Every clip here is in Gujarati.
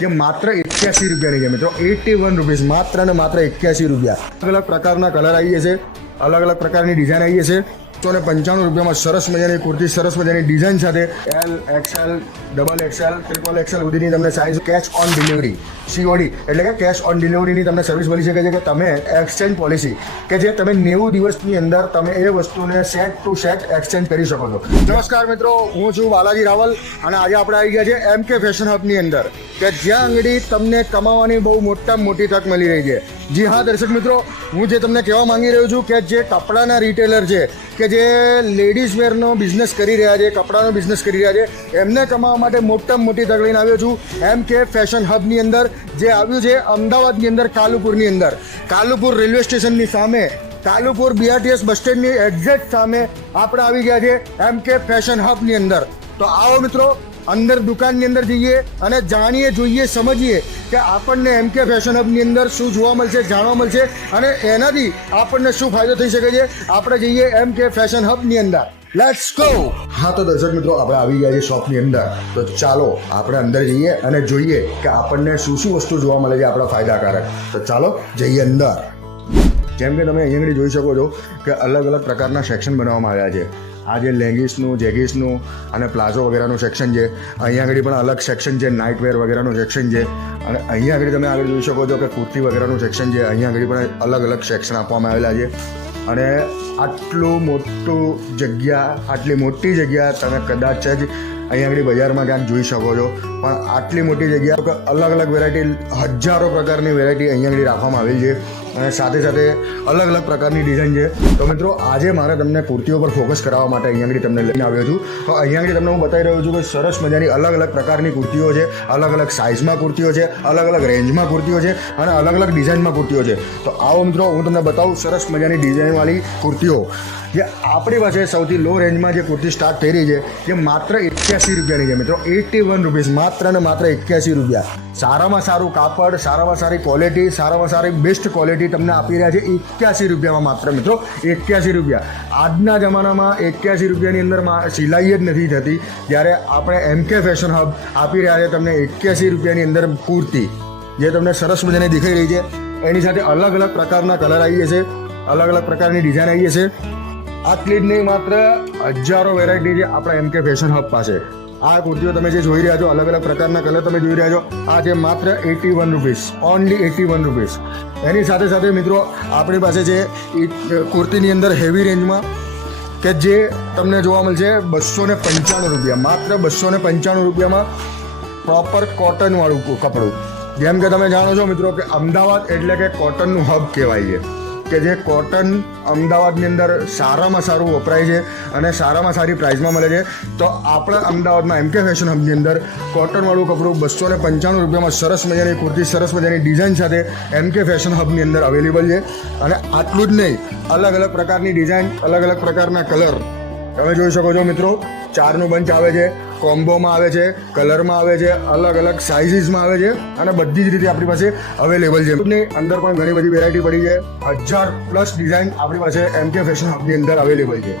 જે માત્ર 81 રૂપિયાની છે મિત્રો, 81 રૂપીસ, માત્ર ને માત્ર 81 રૂપિયા. અલગ અલગ પ્રકારના કલર આવીએ છે, અલગ અલગ પ્રકારની ડિઝાઇન આવીએ છે. 195 રૂપિયામાં સરસ મજાની કુર્તી, સરસ મજાની ડિઝાઇન સાથે L, XL, double XL, triple XL સુધીની તમને size cash on delivery, COD એટલે કે કેશ ઓન ડિલિવરીની તમને સર્વિસ મળી શકે છે કે તમે એક્સચેન્જ પોલિસી કે જે તમે 90 દિવસની અંદર તમે એ વસ્તુને સેટ ટુ સેટ એક્સચેન્જ કરી શકો છો. નમસ્કાર મિત્રો, હું છું બાલાજી રાવલ અને આજે આપણે આવી ગયા છે MK ફેશન હબની અંદર કે જ્યાં આંગળી તમને કમાવાની બહુ મોટામાં મોટી તક મળી રહી છે. જી હા દર્શક મિત્રો, હું જે તમને કહેવા માંગી રહ્યો છું કે જે કપડાના રિટેલર છે કે જે લેડીઝ વેરનો બિઝનેસ કરી રહ્યા છે, કપડાનો બિઝનેસ કરી રહ્યા છે, એમને કમાવા માટે મોટામાં મોટી તક લઈને આવ્યો છું MK ફેશન હબની અંદર, જે આવ્યું છે અમદાવાદની અંદર, કાલુપુરની અંદર. કાલુપુર રેલવે સ્ટેશનની સામે, કાલુપુર BRTS બસ સ્ટેન્ડની એક્ઝેક્ટ સામે આપણે આવી ગયા છે MK ફેશન હબની અંદર. તો આવો મિત્રો, અંદર દુકાનની અંદર જઈએ અને જાણીએ, જોઈએ, સમજીએ કે આપણને MK ફેશન હબની અંદર શું જોવા મળશે, જાણવા મળશે અને એનાથી આપણને શું ફાયદો થઈ શકે છે. આપણે જઈએ MK ફેશન હબની અંદર. Let's go. હા તો દર્શક મિત્રો, આપણે આવી ગયા છે શોપની અંદર. તો ચાલો આપણે અંદર જઈએ અને જોઈએ કે આપણને શું શું વસ્તુ જોવા મળે છે આપણા ફાયદાકારક. તો ચાલો જઈએ અંદર. જેમ કે તમે અહીં આગળ જોઈ શકો છો કે અલગ અલગ પ્રકારના સેક્શન બનાવવામાં આવ્યા છે. આ જે લેગીસનું, જેગીસનું અને પ્લાઝો વગેરેનું સેક્શન છે. અહીંયા આગળ પણ અલગ સેક્શન છે, નાઇટ વેર વગેરેનું સેક્શન છે. અને અહીંયા આગળ તમે આગળ જોઈ શકો છો કે કુર્તી વગેરેનું સેક્શન છે. અહીંયા આગળ પણ અલગ અલગ સેક્શન આપવામાં આવેલા છે. અને આટલું મોટું જગ્યા, આટલી મોટી જગ્યા તમે કદાચ જ અહીંયા આગળ બજારમાં ક્યાંક જોઈ શકો છો. પણ આટલી મોટી જગ્યા, અલગ અલગ વેરાયટી, હજારો પ્રકારની વેરાયટી અહીંયા આગળ રાખવામાં આવેલી છે. અને સાથે સાથે અલગ અલગ પ્રકારની ડિઝાઇન છે. તો મિત્રો, આજે મારે તમને કુર્તીઓ પર ફોકસ કરાવવા માટે અહીંયા આગળ તમને લઈને આવ્યો છું. તો અહીંયા આગળ તમને હું બતાવી રહ્યો છું કે સરસ મજાની અલગ અલગ પ્રકારની કુર્તીઓ છે, અલગ અલગ સાઇઝમાં કુર્તીઓ છે, અલગ અલગ રેન્જમાં કુર્તીઓ છે અને અલગ અલગ ડિઝાઇનમાં કુર્તીઓ છે. તો આવો મિત્રો, હું તમને બતાવું સરસ મજાની ડિઝાઇનવાળી કુર્તીઓ જે આપણી પાસે સૌથી લો રેન્જમાં જે કુર્તી સ્ટાર્ટ થઈ રહી છે, જે માત્ર 81 રૂપિયાની છે મિત્રો, 81 રૂપીસ, માત્ર ને માત્ર 81 રૂપિયા. સારામાં સારું કાપડ, સારામાં સારી ક્વોલિટી, સારામાં સારી બેસ્ટ ક્વોલિટી તમને આપી રહ્યા છે 81 રૂપિયામાં માત્ર મિત્રો, 81 રૂપિયા. આજના જમાનામાં 81 રૂપિયાની અંદર સિલાઈ જ નથી થતી, જ્યારે આપણે MK ફેશન હબ આપી રહ્યા છે તમને 81 રૂપિયાની અંદર કુર્તી, જે તમને સરસ મજાની દેખાઈ રહી છે. એની સાથે અલગ અલગ પ્રકારના કલર આવીએ છે, અલગ અલગ પ્રકારની ડિઝાઇન આવીએ છે. આટલી જ નહીં, માત્ર હજારો વેરાયટી છે આપણા MK ફેશન હબ પાસે. આ કુર્તીઓ તમે જે જોઈ રહ્યા છો, અલગ અલગ પ્રકારના કલર તમે જોઈ રહ્યા છો, આ છે માત્ર 81 રૂપીસ, ઓનલી 81 રૂપીસ. એની સાથે સાથે મિત્રો, આપણી પાસે છે કુર્તીની અંદર હેવી રેન્જમાં કે જે તમને જોવા મળશે 295 રૂપિયા, માત્ર 295 રૂપિયામાં પ્રોપર કોટનવાળું કપડું. જેમ કે તમે જાણો છો મિત્રો કે અમદાવાદ એટલે કે કોટનનું હબ કહેવાય છે, કે જે કોટન અમદાવાદની અંદર સારામાં સારું વપરાય છે અને સારામાં સારી પ્રાઇસમાં મળે છે. તો આપણા અમદાવાદમાં MK ફેશન હબની અંદર કોટનવાળું કપડું 295 રૂપિયામાં સરસ મજાની કુર્તી, સરસ મજાની ડિઝાઇન સાથે MK ફેશન હબની અંદર અવેલેબલ છે. અને આટલું જ નહીં, અલગ અલગ પ્રકારની ડિઝાઇન, અલગ અલગ પ્રકારના કલર તમે જોઈ શકો છો મિત્રો. 4નું બંચ આવે છે, કોમ્બોમાં આવે છે, કલરમાં આવે છે, અલગ અલગ સાઇઝીસમાં આવે છે અને બધી જ રીતે આપણી પાસે અવેલેબલ છે. અંદર પણ ઘણી બધી વેરાયટી પડી છે, 1000+ ડિઝાઇન આપણી પાસે MK ફેશન હબની અંદર અવેલેબલ છે.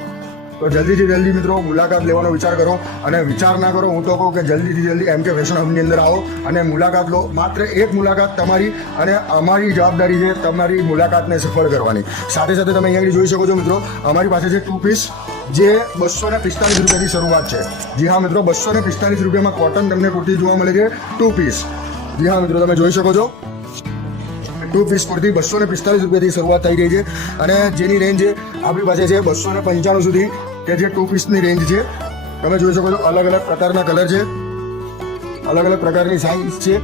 તો જલ્દીથી જલ્દી મિત્રો મુલાકાત લેવાનો વિચાર કરો, અને વિચાર ના કરો, હું તો કહું કે જલ્દીથી જલ્દી MK ફેશન હબની અંદર આવો અને મુલાકાત લો. માત્ર એક મુલાકાત તમારી અને અમારી જવાબદારી છે તમારી મુલાકાતને સફળ કરવાની. સાથે સાથે તમે અહીંયા જોઈ શકો છો મિત્રો, અમારી પાસે છે 2 પીસ, જે 245 રૂપિયાથી શરૂઆત છે. જી હા મિત્રો, 245 રૂપિયામાં કોટન તમને કુર્તી જોવા મળે છે 2 પીસ. જી હા મિત્રો, તમે જોઈ શકો છો 2 પીસ કુર્તી 245 રૂપિયાથી શરૂઆત થઈ રહી છે. અને જેની રેન્જ આપણી પાસે છે 295 સુધી, કે જે 2 પીસની રેન્જ છે. તમે જોઈ શકો છો અલગ અલગ પ્રકારના કલર છે, અલગ અલગ પ્રકારની સાઇઝ છે.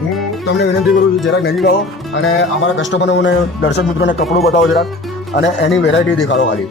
હું તમને વિનંતી કરું છું જરાક નજીક આવો અને અમારા કસ્ટમરોને, દર્શક મિત્રોને કપડું બતાવો જરાક અને એની વેરાયટી દેખાડો ખાલી.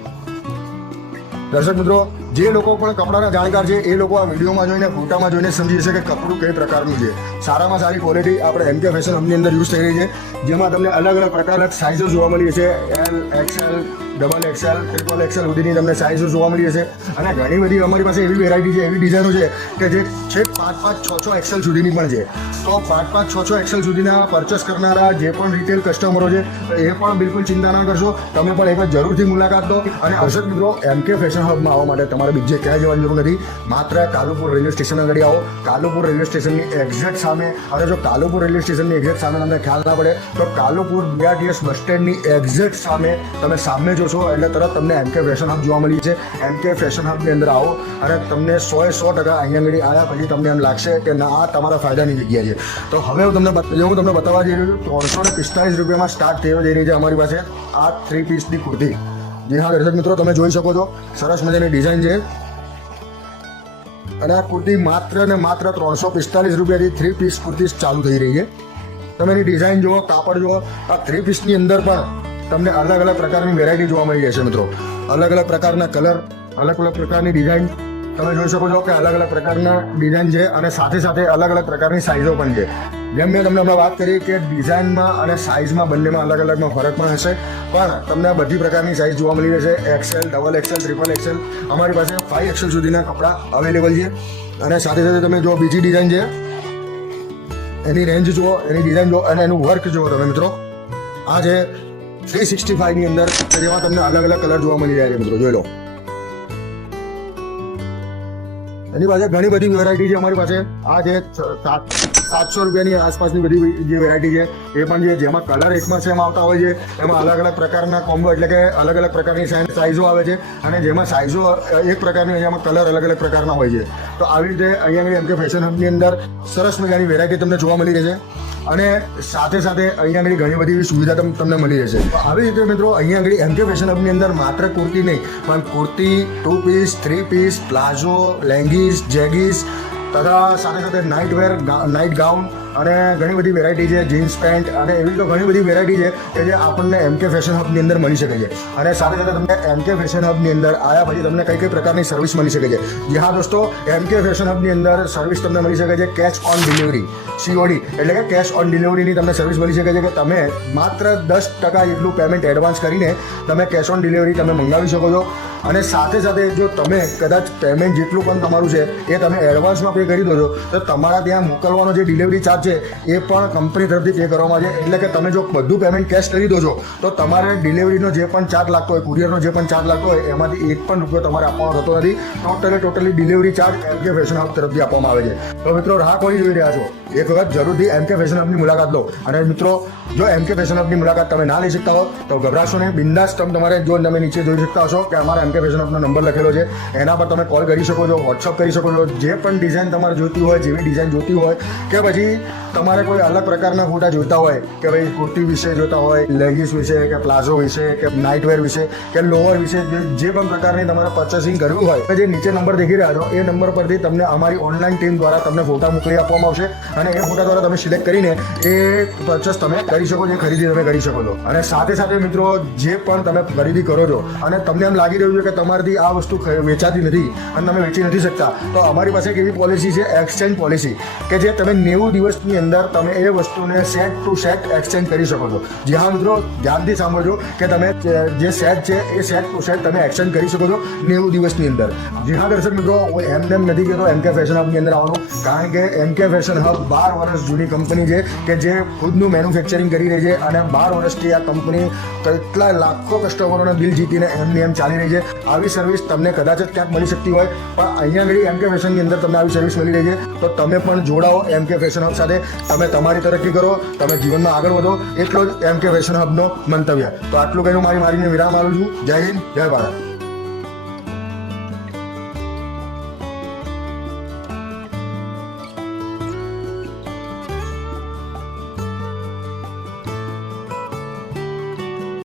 દર્શક મિત્રો, જે લોકો પણ કપડાના જાણકાર છે એ લોકો આ વિડીયોમાં જોઈને, ફોટામાં જોઈને સમજી જશે કે કપડું કઈ પ્રકારનું છે. સારામાં સારી ક્વોલિટી આપણે MK ફેશન હબની અંદર યુઝ થઈ રહી છે, જેમાં તમને અલગ અલગ પ્રકારના સાઇઝો જોવા મળી છે, L, XL, double XL, triple Excel સુધીની તમને સાઇઝો જોવા મળી જશે. અને ઘણી બધી અમારી પાસે એવી વેરાયટી છે, એવી ડિઝાઇનો છે કે જે છેક 5-5, 6-6 એક્સેલ સુધીની પણ છે. તો 5-5, 6-6 એક્સેલ સુધીના પરચેસ કરનારા જે પણ રિટેલ કસ્ટમરો છે એ પણ બિલકુલ ચિંતા ના કરશો. તમે પણ એકવાર જરૂરથી મુલાકાત લો. અને દર્શક મિત્રો, MK ફેશન હબમાં આવવા માટે તમારે બીજે ક્યાંય જવાની જરૂર નથી. માત્ર કાલુપુર રેલવે સ્ટેશન આગળ આવો. કાલુપુર રેલવે સ્ટેશનની એક્ઝેક્ટ સામે, અને જો કાલુપુર રેલવે સ્ટેશનની એક્ઝેક્ટ સામે તમને ખ્યાલ ના પડે તો કાલુપુર BRTS બસ સ્ટેન્ડની એક્ઝેક્ટ સામે તમે સામે જોશો એટલે તરત તમને MK ફેશન હબ જોવા મળી છે. MK ફેશન હબની અંદર આવો અને તમને 100% અહીંયા આગળ આવ્યા પછી તમને એમ લાગશે કે ના, આ તમારા ફાયદાની જગ્યા છે. તો હવે હું તમને બતાવવા જઈ રહ્યો છું 345 રૂપિયામાં સ્ટાર્ટ થયો જઈ રહી છે અમારી પાસે આ 3 પીસની કુર્તી. જી હા દર્શક મિત્રો, તમે જોઈ શકો છો સરસ મજાની ડિઝાઇન છે. અને આ કુર્તી માત્ર ને માત્ર 345 રૂપિયાથી 3 પીસ કુર્તી ચાલુ થઈ રહી છે. તમે એની ડિઝાઇન જુઓ, કાપડ જુઓ. આ 3 પીસની અંદર પણ તમને અલગ અલગ પ્રકારની વેરાયટી જોવા મળી જશે મિત્રો. અલગ અલગ પ્રકારના કલર, અલગ અલગ પ્રકારની ડિઝાઇન તમે જોઈ શકો છો કે અલગ અલગ પ્રકારના ડિઝાઇન છે. અને સાથે સાથે અલગ અલગ પ્રકારની સાઇઝો પણ છે. જેમ મેં તમને હમણાં વાત કરી કે ડિઝાઇનમાં અને સાઇઝમાં બંનેમાં અલગ અલગમાં ફરક પણ હશે, પણ તમને બધી પ્રકારની સાઇઝ જોવા મળી રહેશે. XL, double XL, triple XL, અમારી પાસે 5 એક્સેલ સુધીના કપડાં અવેલેબલ છે. અને સાથે સાથે તમે જો બીજી ડિઝાઇન છે, એની રેન્જ જુઓ, એની ડિઝાઇન જુઓ અને એનું વર્ક જુઓ તમે મિત્રો. આ છે 365 ની અંદર, જેમાં તમને અલગ અલગ કલર જોવા મળી રહ્યા છે મિત્રો. જોઈ લો, એની પાસે ઘણી બધી વેરાયટી છે અમારી પાસે. આ જે 700 રૂપિયાની આસપાસની બધી જે વેરાયટી છે એ પણ છે, જેમાં કલર એકમાં સેમ આવતા હોય છે. એમાં અલગ અલગ પ્રકારના કોમ્બો, એટલે કે અલગ અલગ પ્રકારની સાઇઝો આવે છે. અને જેમાં સાઇઝો એક પ્રકારની, એમાં કલર અલગ અલગ પ્રકારના હોય છે. તો આવી રીતે અહીંયા MK ફેશન હબની અંદર સરસ મજાની વેરાયટી તમને જોવા મળી રહેશે. અને સાથે સાથે અહીંયા આગળ ઘણી બધી એવી સુવિધા તમને મળી રહેશે. આવી રીતે મિત્રો અહીંયા આગળ MK ફેશન હબની અંદર માત્ર કુર્તી નહીં, પણ kurti, 2 piece, 3 piece, palazzo, leggings, jeggings તથા સાથે સાથે નાઇટ ગાઉન અને ઘણી બધી વેરાયટી છે. જીન્સ પેન્ટ અને એવી તો ઘણી બધી વેરાયટી છે કે જે આપણને MK ફેશન હબની અંદર મળી શકે છે. અને સાથે સાથે તમને MK ફેશન હબની અંદર આવ્યા પછી તમને કઈ કઈ પ્રકારની સર્વિસ મળી શકે છે. જી હા દોસ્તો, MK ફેશન હબની અંદર સર્વિસ તમને મળી શકે છે કેશ ઓન ડિલિવરી, COD એટલે કે કેશ ઓન ડિલિવરીની તમને સર્વિસ મળી શકે છે કે તમે માત્ર 10% જેટલું પેમેન્ટ એડવાન્સ કરીને તમે કેશ ઓન ડિલિવરી તમે મંગાવી શકો છો. અને સાથે સાથે જો તમે કદાચ પેમેન્ટ જેટલું પણ તમારું છે એ તમે એડવાન્સમાં પે કરી દો છો તો તમારા ત્યાં મોકલવાનો જે ડિલિવરી ચાર્જ છે એ પણ કંપની તરફથી પે કરવામાં આવે છે. એટલે કે તમે જો બધું પેમેન્ટ કેશ કરી દો છો તો તમારે ડિલિવરીનો જે પણ ચાર્જ લાગતો હોય, કુરિયરનો જે પણ ચાર્જ લાગતો હોય, એમાંથી 1 પણ રૂપિયો તમારે આપવાનો થતો નથી. Totally delivery charge MK fashion hub તરફથી આપવામાં આવે છે. તો મિત્રો, રાહ કોઈ જોઈ રહ્યા છો, એક વખત જરૂરથી MK ફેશન હબની મુલાકાત લો. અને મિત્રો, જો MK ફેશન હબની મુલાકાત તમે ના લઈ શકતા હો તો ગભરાશો નહીં, બિંદાસ તમારે જો તમે નીચે જોઈ શકતા હશો કે અમારા MK ફેશન હબનો નંબર લખેલો છે, એના પર તમે કોલ કરી શકો છો, વોટ્સઅપ કરી શકો છો. જે પણ ડિઝાઇન તમારે જોઈતી હોય, જેવી ડિઝાઇન જોઈતી હોય, કે પછી તમારે કોઈ અલગ પ્રકારના ફોટા જોઈતા હોય કે ભાઈ કુર્તી વિશે જોઈતા હોય, લેગીસ વિશે કે પ્લાઝો વિશે કે નાઇટવેર વિશે કે લોવર વિશે, જે પણ પ્રકારની તમારે પરચેસિંગ કરવું હોય, જે નીચે નંબર દેખી રહ્યા છો એ નંબર પરથી તમને અમારી ઓનલાઈન ટીમ દ્વારા તમને ફોટા મોકલી આપવામાં આવશે. અને એ ફોટા દ્વારા તમે સિલેક્ટ કરીને એ પરચેસ તમે કરી શકો છો, ખરીદી તમે કરી શકો છો. અને સાથે સાથે મિત્રો, જે પણ તમે ખરીદી કરો છો અને તમને એમ લાગી રહ્યું છે કે તમારાથી આ વસ્તુ વેચાતી નથી અને તમે વેચી નથી શકતા, તો અમારી પાસે એક એવી પોલિસી છે, એક્સચેન્જ પોલિસી, કે જે તમે 90 દિવસની અંદર તમે એ વસ્તુને સેટ ટુ સેટ એક્સચેન્જ કરી શકો છો. જી હા મિત્રો, ધ્યાનથી સાંભળજો કે તમે જે સેટ છે એ સેટ ટુ સેટ તમે એક્સચેન્જ કરી શકો છો 90 દિવસની અંદર. જી હા દર્શક મિત્રો, હું એમ નથી કહેતો MK ફેશન હબની અંદર આવવાનું, કારણ કે MK ફેશન હબ 12 વર્ષ જૂની કંપની છે કે જે ખુદનું મેન્યુફેક્ચરિંગ કરી રહી છે. અને 12 વર્ષથી આ કંપની કેટલા લાખો કસ્ટમરોને દિલ જીતીને એમની એમ ચાલી રહી છે. આવી સર્વિસ તમને કદાચ જ ક્યાંક મળી શકતી હોય, પણ અહીંયા આગળ MK ફેશનની અંદર તમને આવી સર્વિસ મળી રહી છે. તો તમે પણ જોડાઓ MK ફેશન હબ સાથે, તમે તમારી તરક્કી કરો, તમે જીવનમાં આગળ વધો, એટલો જ MK ફેશન હબનો મંતવ્ય. તો આટલું કહીને મારીને વિરામ આલું છું. જય હિન્દ, જય ભારત.